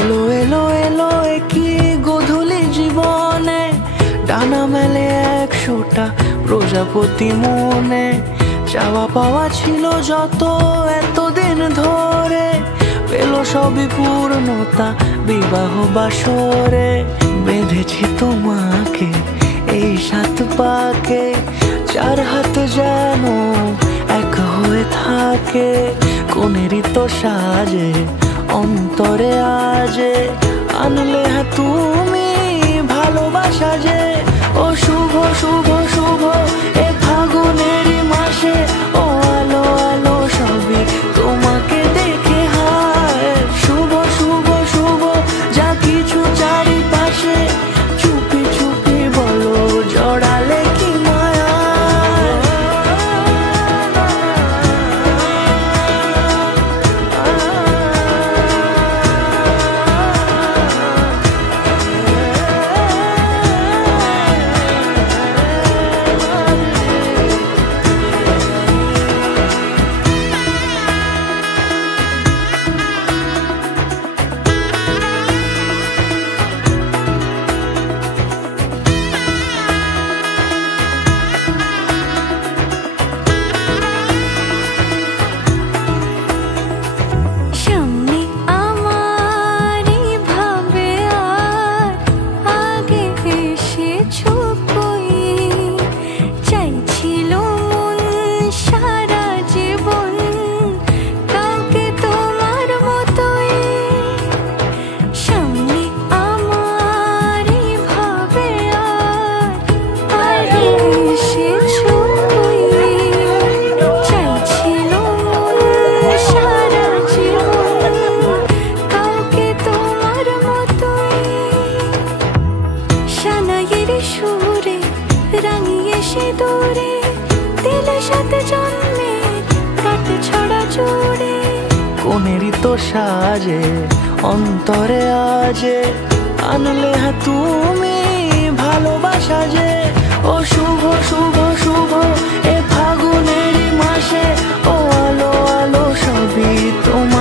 এলো এলো এলো কি গোধূলি জীবনে, ডানা মেলে 100টা প্রজাপতি মনে। চাওয়া পাওয়া ছিল যত এতদিন ধরে, পেল সবই পূর্ণতা বিবাহ বাসরে। বেঁধেছি তোমাকে এই 7 পাকে, 4 হাত যেন এক হয়ে থাকে। কোনেরই তো সাজে অন্তরে আজে, আনলে হ্যাঁ তুমি ভালোবাসা যে। ও শুভ শুভ শুভ এ ফাগুনেরই মাসে, ও আলো আলো সবই তোমাকে দেখে হায়। শুভ শুভ শুভ যা কিছু চারিপাশে, চুপি চুপি বলো জড়ালে কি মায়া। কোনেরই তো সাজে অন্তরে আজে, আনলে হ্যাঁ তুমি ভালোবাসা যে। ও শুভ শুভ শুভ এ ফাগুনেরই মাসে, ও আলো আলো সবই তোমার